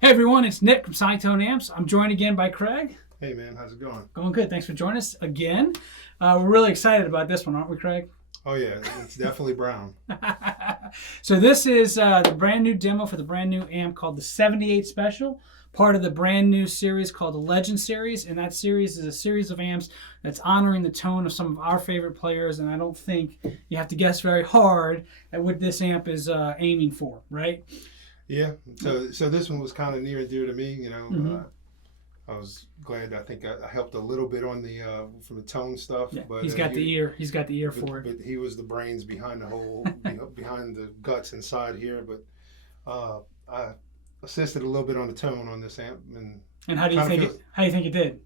Hey everyone, it's Nick from SonicTone Amps. I'm joined again by Craig. Hey man, how's it going? Going good. Thanks for joining us again. We're really excited about this one, aren't we, Craig? Oh yeah, it's definitely brown. So this is the brand new demo for the brand new amp called the 78 Special, part of the brand new series called the Legend Series. And that series is a series of amps that's honoring the tone of some of our favorite players. And I don't think you have to guess very hard at what this amp is aiming for, right? Yeah, so this one was kind of near and dear to me. You know, I was glad. I think I helped a little bit on the from the tone stuff. Yeah, but he's got the ear. He's got the ear for it. But he was the brains behind the whole, behind the guts inside here. But I assisted a little bit on the tone on this amp, and how do you think it did?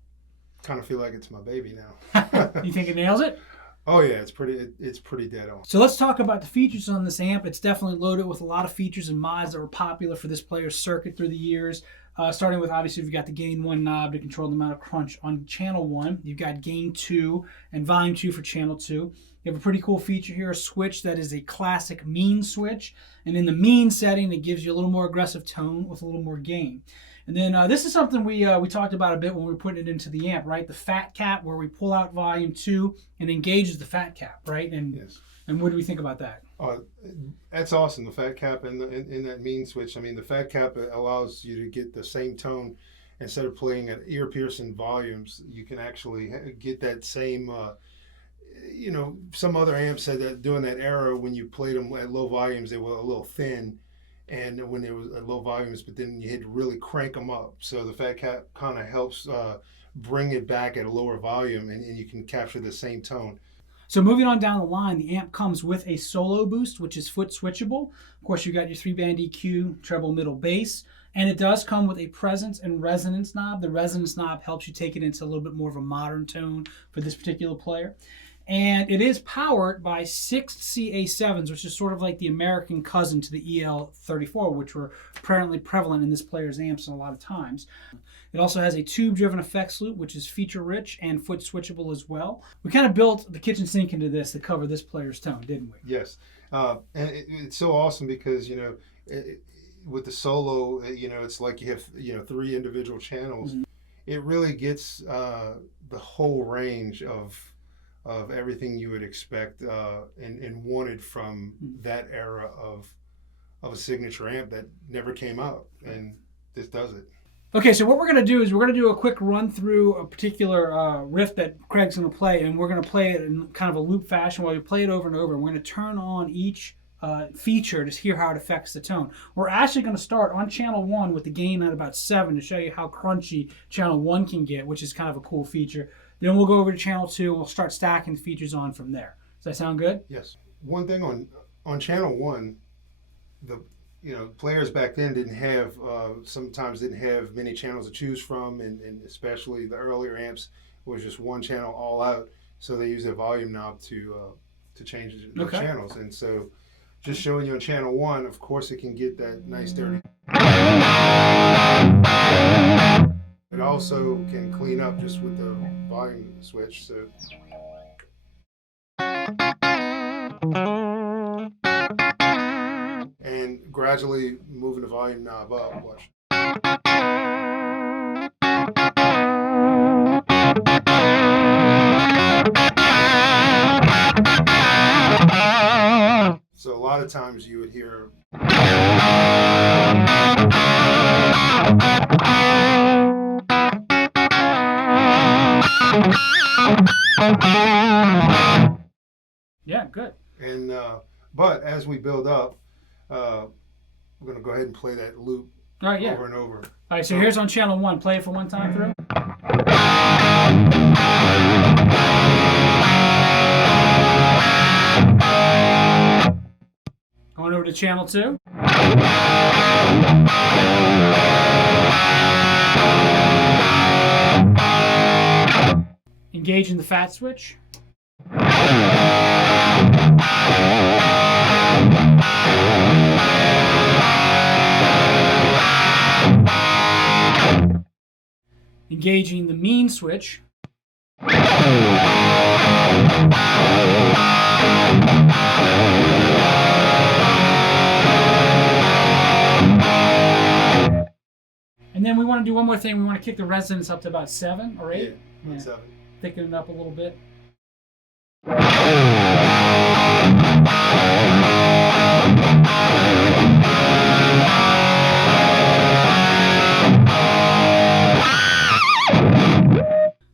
Kind of feel like it's my baby now. You think it nails it? Oh yeah, it's pretty dead on. So let's talk about the features on this amp. It's definitely loaded with a lot of features and mods that were popular for this player's circuit through the years. Starting with, obviously, you've got the gain 1 knob to control the amount of crunch on channel 1. You've got gain 2 and volume 2 for channel 2. You have a pretty cool feature here, a switch that is a classic mean switch. And in the mean setting, it gives you a little more aggressive tone with a little more gain. And then this is something we talked about a bit when we were putting it into the amp, right? The fat cap, where we pull out volume 2 and engages the fat cap, right? And yes. And what do we think about that? That's awesome. The fat cap and in that mean switch. I mean, the fat cap allows you to get the same tone instead of playing at ear-piercing volumes. You can actually get that same. You know, some other amps said that during that era when you played them at low volumes, they were a little thin. And when it was at low volumes, but then you had to really crank them up. So the fat cap kind of helps bring it back at a lower volume, and you can capture the same tone. So moving on down the line, the amp comes with a solo boost, which is foot switchable. Of course, you got your 3-band EQ, treble, middle, bass, and it does come with a presence and resonance knob. The resonance knob helps you take it into a little bit more of a modern tone for this particular player. And it is powered by 6 CA7s, which is sort of like the American cousin to the EL34, which were apparently prevalent in this player's amps a lot of times. It also has a tube-driven effects loop, which is feature-rich and foot switchable as well. We kind of built the kitchen sink into this to cover this player's tone, didn't we? Yes, and it's so awesome because, you know, with the solo, you know, it's like you have, you know, 3 individual channels. Mm-hmm. It really gets the whole range of everything you would expect and wanted from that era of a signature amp that never came out, and this does it. Okay, so what we're going to do is we're going to do a quick run through a particular riff that Craig's going to play, and we're going to play it in kind of a loop fashion while we play it over and over, and we're going to turn on each feature to hear how it affects the tone. We're actually going to start on channel 1 with the gain at about 7 to show you how crunchy channel 1 can get, which is kind of a cool feature. Then we'll go over to channel 2 and we'll start stacking the features on from there. Does that sound good? Yes. One thing on channel 1, players back then sometimes didn't have many channels to choose from, and especially the earlier amps was just one channel all out. So they use a volume knob to change the channels. And so just showing you on channel 1, of course it can get that nice dirty. It also can clean up just with the volume switch. So. And gradually moving the volume knob up. Watch. So a lot of times you would hear. Yeah, good. And but as we build up, we're going to go ahead and play that loop over and over. All right, so here's on channel 1. Play it for one time through. Going over to channel 2. Engaging the fat switch. Engaging the mean switch. And then we want to do one more thing. We want to kick the resonance up to about 7 or 8. Yeah, 7. Thicken it up a little bit.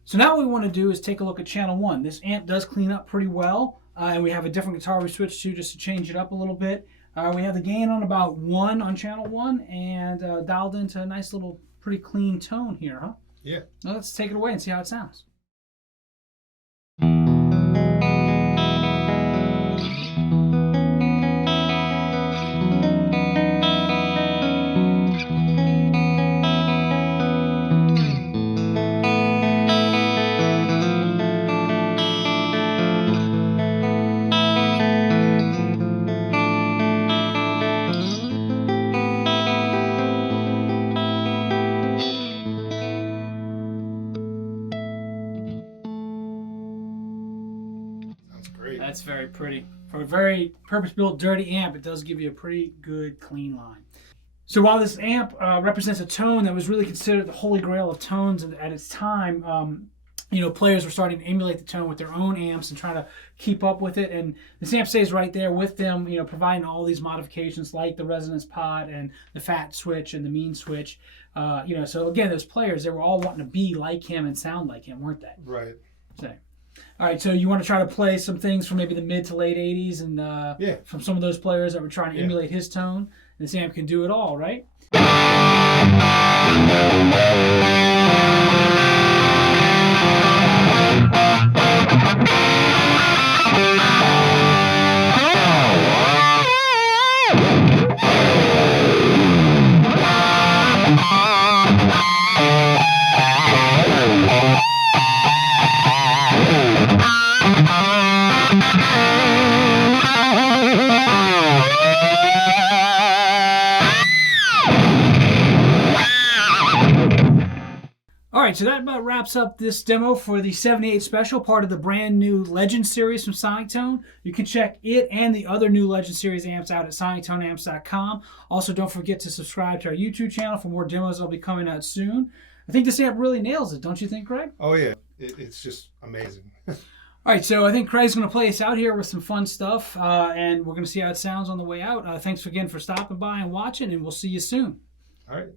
So now what we want to do is take a look at channel 1. This amp does clean up pretty well, and we have a different guitar we switched to just to change it up a little bit. We have the gain on about 1 on channel 1 and dialed into a nice little pretty clean tone here, huh? Yeah. Now let's take it away and see how it sounds. Great. That's very pretty. For a very purpose-built dirty amp, it does give you a pretty good clean line. So while this amp represents a tone that was really considered the holy grail of tones at its time, players were starting to emulate the tone with their own amps and trying to keep up with it. And this amp stays right there with them, providing all these modifications like the resonance pot and the fat switch and the mean switch. So again, those players, they were all wanting to be like him and sound like him, weren't they? Right. So, all right, so you want to try to play some things from maybe the mid to late 80s and from some of those players that were trying to emulate his tone. And this amp can do it all, right? Alright, so that about wraps up this demo for the 78 Special, part of the brand new Legend series from SonicTone. You can check it and the other new Legend series amps out at sonictoneamps.com. Also, don't forget to subscribe to our YouTube channel for more demos that'll be coming out soon. I think this amp really nails it, don't you think, Craig? Oh yeah, it's just amazing. Alright, so I think Craig's going to play us out here with some fun stuff, and we're going to see how it sounds on the way out. Thanks again for stopping by and watching, and we'll see you soon. All right.